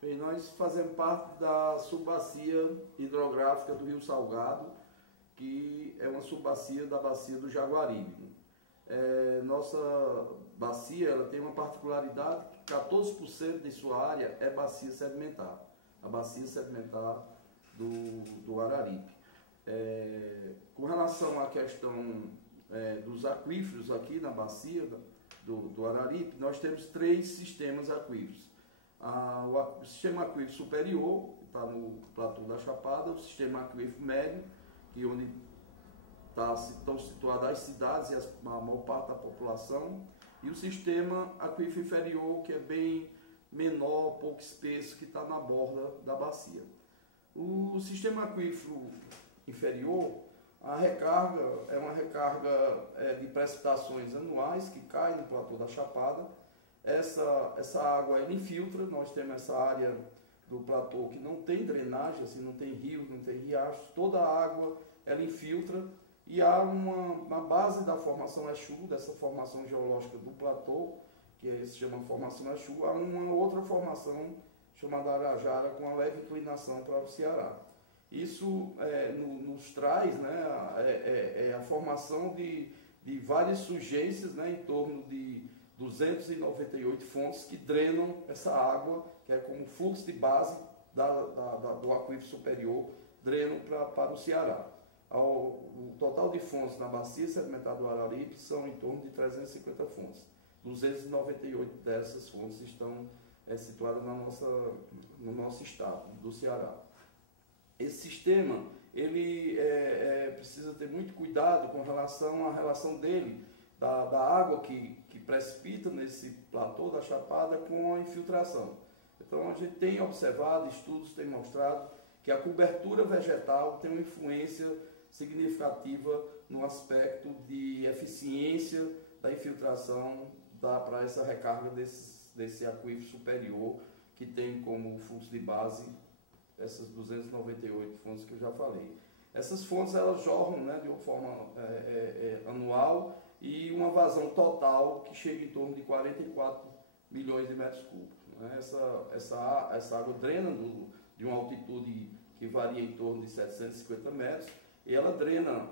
Bem, nós fazemos parte da subbacia hidrográfica do Rio Salgado, que é uma subbacia da bacia do Jaguaribe. Nossa bacia ela tem uma particularidade que 14% de sua área é bacia sedimentar, a bacia sedimentar do Araripe. Com relação à questão dos aquíferos aqui na bacia do Araripe, nós temos 3 sistemas aquíferos. O sistema aquífero superior, que está no platô da Chapada, o sistema aquífero médio, que onde estão situadas as cidades e a maior parte da população, e o sistema aquífero inferior, que é bem menor, pouco espesso, que está na borda da bacia. O sistema aquífero inferior, a recarga é uma recarga de precipitações anuais que cai no platô da Chapada. Essa água ela infiltra, nós temos essa área do platô que não tem drenagem, assim, não tem rios, não tem riachos, toda a água ela infiltra e há uma base da formação Exu, dessa formação geológica do platô, que se chama formação Exu, há uma outra formação chamada Arajara com uma leve inclinação para o Ceará. Isso nos traz, né, a formação de várias surgências, né, em torno de 298 fontes que drenam essa água, que é como fluxo de base do aquífero superior, drenam para o Ceará. O total de fontes na bacia sedimentar do Araripe são em torno de 350 fontes. 298 dessas fontes estão situadas no nosso estado, do Ceará. Esse sistema, ele precisa ter muito cuidado com relação à relação dele, da água que precipita nesse platô da Chapada com a infiltração. Então a gente tem observado, estudos têm mostrado que a cobertura vegetal tem uma influência significativa no aspecto de eficiência da infiltração para essa recarga desse aquífero superior, que tem como fluxo de base essas 298 fontes que eu já falei. Essas fontes elas jorram, né, de uma forma anual, e uma vazão total que chega em torno de 44 milhões de metros cúbicos. Né? Essa água drena de uma altitude que varia em torno de 750 metros, e ela drena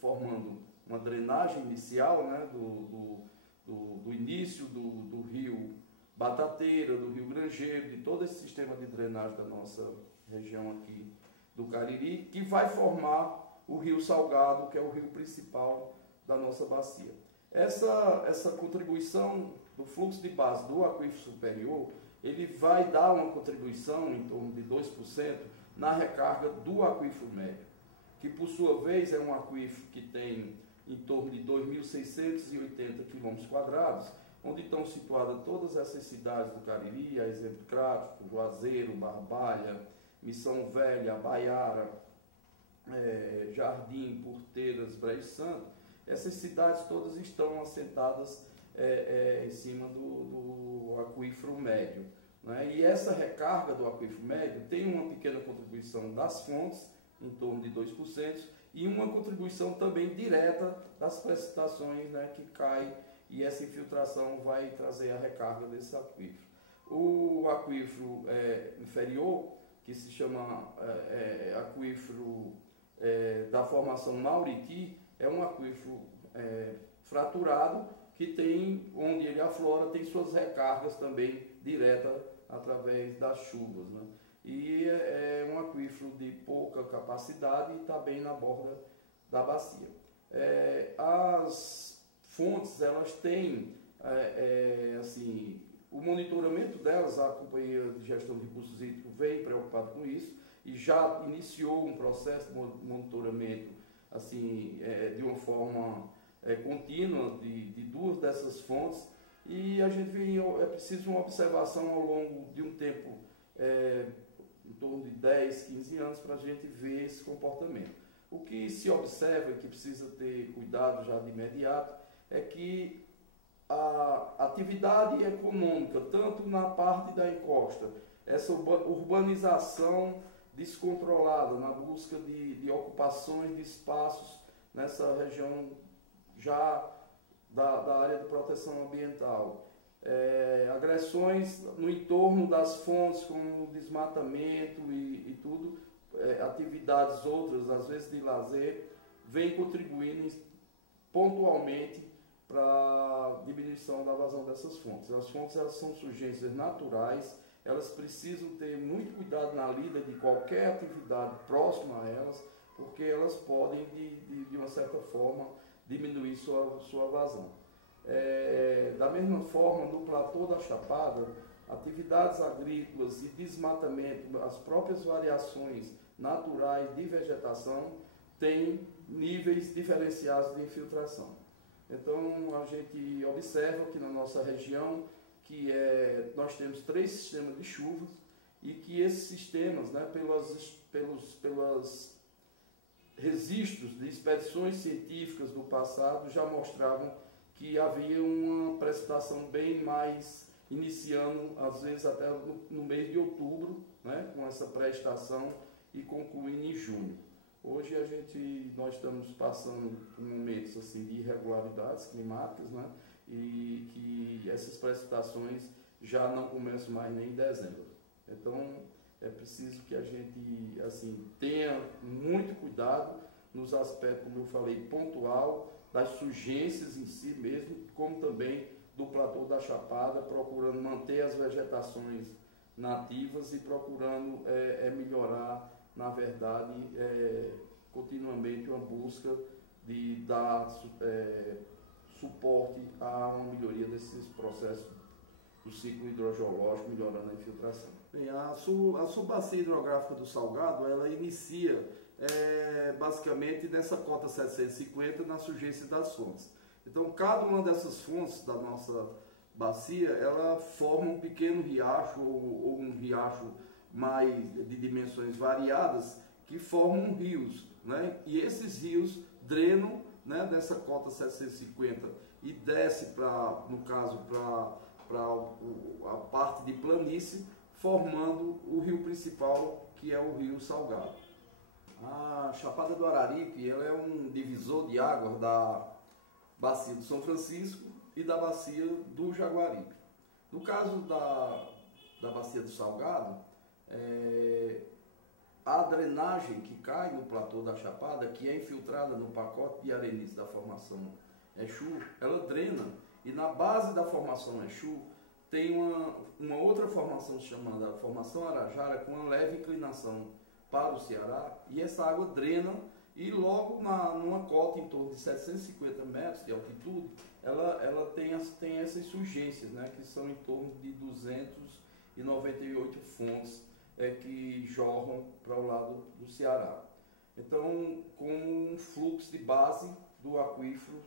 formando uma drenagem inicial, né, do início do rio Batateira, do rio Grangeiro, de todo esse sistema de drenagem da nossa região aqui do Cariri, que vai formar o rio Salgado, que é o rio principal da nossa bacia. Essa contribuição do fluxo de base do aquífero superior, ele vai dar uma contribuição em torno de 2% na recarga do aquífero médio, que por sua vez é um aquífero que tem em torno de 2.680 km², onde estão situadas todas essas cidades do Cariri, a exemplo Crato, Juazeiro, Barbalha, Missão Velha, Baiara, Jardim, Porteiras, Brejo Santo. Essas cidades todas estão assentadas em cima do aquífero médio. Né? E essa recarga do aquífero médio tem uma pequena contribuição das fontes, em torno de 2%, e uma contribuição também direta das precipitações, né, que cai, e essa infiltração vai trazer a recarga desse aquífero. O aquífero inferior, que se chama aquífero da formação Mauriti, é um aquífero fraturado, que tem, onde ele aflora, tem suas recargas também diretas através das chuvas. Né? E é um aquífero de pouca capacidade e está bem na borda da bacia. As fontes, elas têm, assim, o monitoramento delas, a Companhia de Gestão de Recursos Hídricos vem preocupado com isso e já iniciou um processo de monitoramento, assim, de uma forma contínua de 2 dessas fontes, e a gente é preciso uma observação ao longo de um tempo, em torno de 10, 15 anos, para a gente ver esse comportamento. O que se observa e que precisa ter cuidado já de imediato é que a atividade econômica, tanto na parte da encosta, essa urbanização descontrolada na busca de ocupações de espaços nessa região já da área de proteção ambiental, agressões no entorno das fontes, como desmatamento e tudo, atividades outras, às vezes de lazer, vem contribuindo pontualmente para a diminuição da vazão dessas fontes. As fontes, elas são surgências naturais, elas precisam ter muito cuidado na lida de qualquer atividade próxima a elas, porque elas podem, de uma certa forma, diminuir sua vazão. Da mesma forma, no platô da Chapada, atividades agrícolas e desmatamento, as próprias variações naturais de vegetação têm níveis diferenciados de infiltração. Então, a gente observa que na nossa região, nós temos 3 sistemas de chuvas e que esses sistemas, né, pelos registros de expedições científicas do passado, já mostravam que havia uma precipitação bem mais, iniciando às vezes até no mês de outubro, né, com essa pré-estação e concluindo em junho. Hoje nós estamos passando por momentos assim, de irregularidades climáticas, né, e que essas precipitações já não começam mais nem em dezembro. Então é preciso que a gente assim, tenha muito cuidado nos aspectos, como eu falei, pontual, das surgências em si mesmo, como também do platô da Chapada, procurando manter as vegetações nativas e procurando melhorar, na verdade, continuamente uma busca de dar suporte a uma melhoria desses processos do ciclo hidrogeológico, melhorando a infiltração. Bem, a subbacia hidrográfica do Salgado, ela inicia basicamente nessa cota 750, na surgência das fontes. Então, cada uma dessas fontes da nossa bacia, ela forma um pequeno riacho ou um riacho mais de dimensões variadas, que formam rios, né? E esses rios drenam, né, dessa cota 750 e desce para, no caso, para a parte de planície, formando o rio principal, que é o Rio Salgado. A Chapada do Araripe, ela é um divisor de águas da bacia do São Francisco e da bacia do Jaguaribe. No caso da bacia do Salgado, a drenagem que cai no platô da Chapada, que é infiltrada no pacote de arenisco da formação Exu, ela drena, e na base da formação Exu tem uma outra formação chamada formação Arajara, com uma leve inclinação para o Ceará, e essa água drena, e logo numa cota em torno de 750 metros de altitude, ela tem essas surgências, né, que são em torno de 298 fontes que jorram para o lado do Ceará. Então, com um fluxo de base do aquífero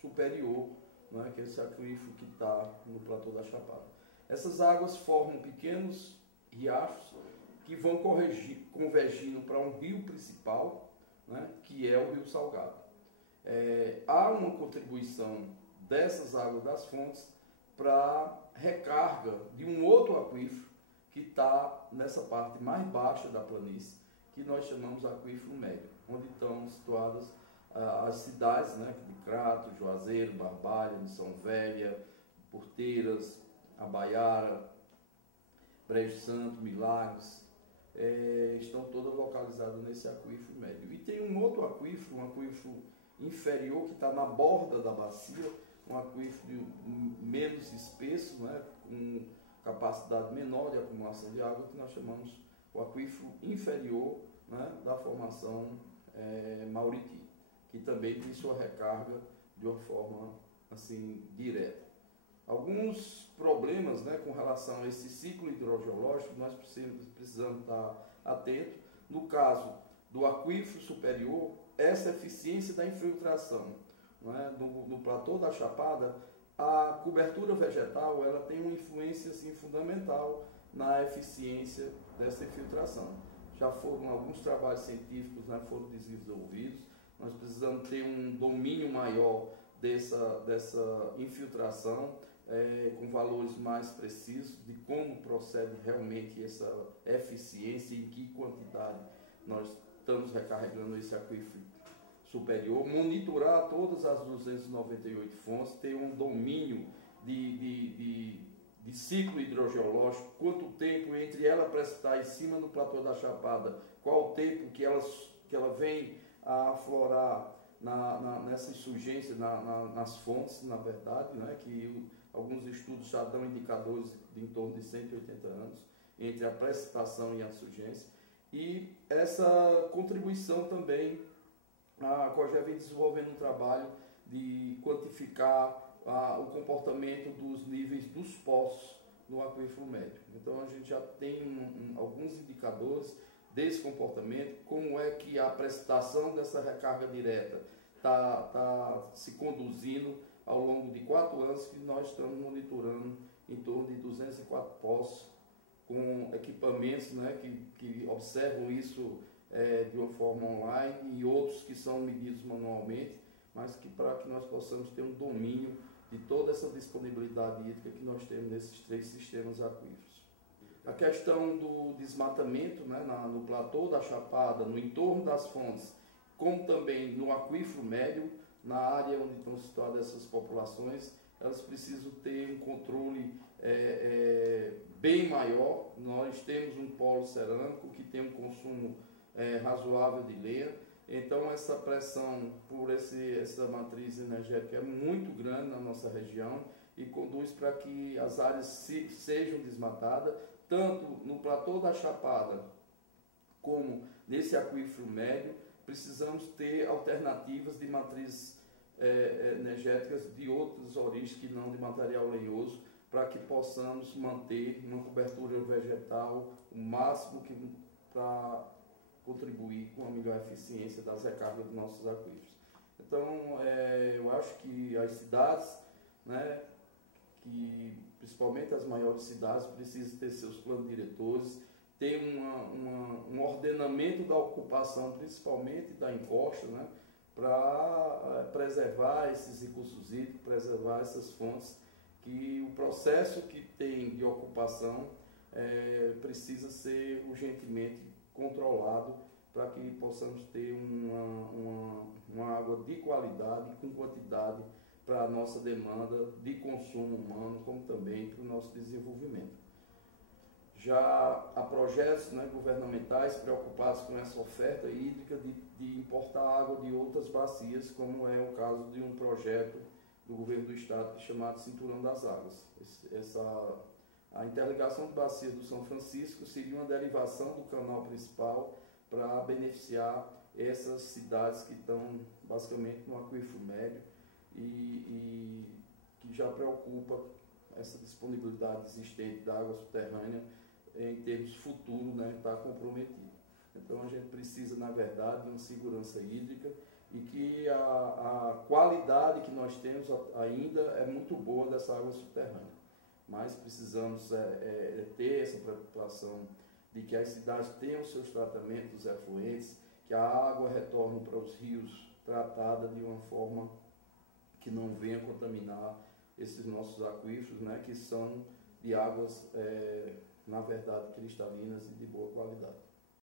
superior, né, que é esse aquífero que está no platô da Chapada. Essas águas formam pequenos riachos que vão convergindo para um rio principal, né, que é o Rio Salgado. Há uma contribuição dessas águas das fontes para recarga de um outro aquífero que está nessa parte mais baixa da planície, que nós chamamos aquífero médio, onde estão situadas as cidades, né, de Crato, Juazeiro, Barbalha, Missão Velha, Porteiras, Abaiara, Brejo Santo, Milagres, estão todas localizadas nesse aquífero médio. E tem um outro aquífero, um aquífero inferior, que está na borda da bacia, um aquífero menos espesso, né, com capacidade menor de acumulação de água, que nós chamamos o aquífero inferior, né, da formação Mauriti, que também tem sua recarga de uma forma assim direta. Alguns problemas, né, com relação a esse ciclo hidrogeológico, nós precisamos estar atentos. No caso do aquífero superior, essa eficiência da infiltração, né, no platô da Chapada, a cobertura vegetal, ela tem uma influência assim, fundamental na eficiência dessa infiltração. Já foram alguns trabalhos científicos, né, foram desenvolvidos. Nós precisamos ter um domínio maior dessa infiltração, com valores mais precisos de como procede realmente essa eficiência e em que quantidade nós estamos recarregando esse aquífero superior, monitorar todas as 298 fontes, ter um domínio de ciclo hidrogeológico, quanto tempo entre ela precipitar em cima do platô da Chapada, qual o tempo que ela vem a aflorar nessa insurgência, nas fontes, na verdade, né, que alguns estudos já dão indicadores de em torno de 180 anos, entre a precipitação e a insurgência. E essa contribuição também, a COGEA vem desenvolvendo um trabalho de quantificar o comportamento dos níveis dos poços no aquífero médio. Então a gente já tem alguns indicadores desse comportamento, como é que a precipitação dessa recarga direta está se conduzindo ao longo de 4 anos que nós estamos monitorando em torno de 204 poços com equipamentos, né, que observam isso de uma forma online, e outros que são medidos manualmente, mas que para que nós possamos ter um domínio de toda essa disponibilidade hídrica que nós temos nesses 3 sistemas aquíferos. A questão do desmatamento, né, no platô da Chapada, no entorno das fontes, como também no aquífero médio, na área onde estão situadas essas populações, elas precisam ter um controle bem maior. Nós temos um polo cerâmico que tem um consumo razoável de lenha, então essa pressão por essa matriz energética é muito grande na nossa região e conduz para que as áreas sejam desmatadas, tanto no platô da Chapada como nesse aquífero médio. Precisamos ter alternativas de matrizes energéticas de outras origens que não de material lenhoso, para que possamos manter uma cobertura vegetal o máximo para contribuir com a melhor eficiência das recargas dos nossos aquíferos. Então, eu acho que as cidades, né, que principalmente as maiores cidades, precisam ter seus planos diretores, ter um ordenamento da ocupação, principalmente da encosta, né, para preservar esses recursos hídricos, preservar essas fontes, que o processo que tem de ocupação precisa ser urgentemente controlado para que possamos ter uma água de qualidade, com quantidade, para a nossa demanda de consumo humano, como também para o nosso desenvolvimento. Já há projetos, né, governamentais preocupados com essa oferta hídrica de importar água de outras bacias, como é o caso de um projeto do governo do estado chamado Cinturão das Águas. A interligação de bacia do São Francisco seria uma derivação do canal principal para beneficiar essas cidades que estão basicamente no aquífero médio e que já preocupa essa disponibilidade existente da água subterrânea em termos futuros, né, está comprometido. Então a gente precisa, na verdade, de uma segurança hídrica e que a qualidade que nós temos ainda é muito boa dessa água subterrânea. Mas precisamos ter essa preocupação de que as cidades tenham seus tratamentos efluentes, que a água retorne para os rios tratada de uma forma que não venha contaminar esses nossos aquíferos, né, que são de águas, na verdade, cristalinas e de boa qualidade.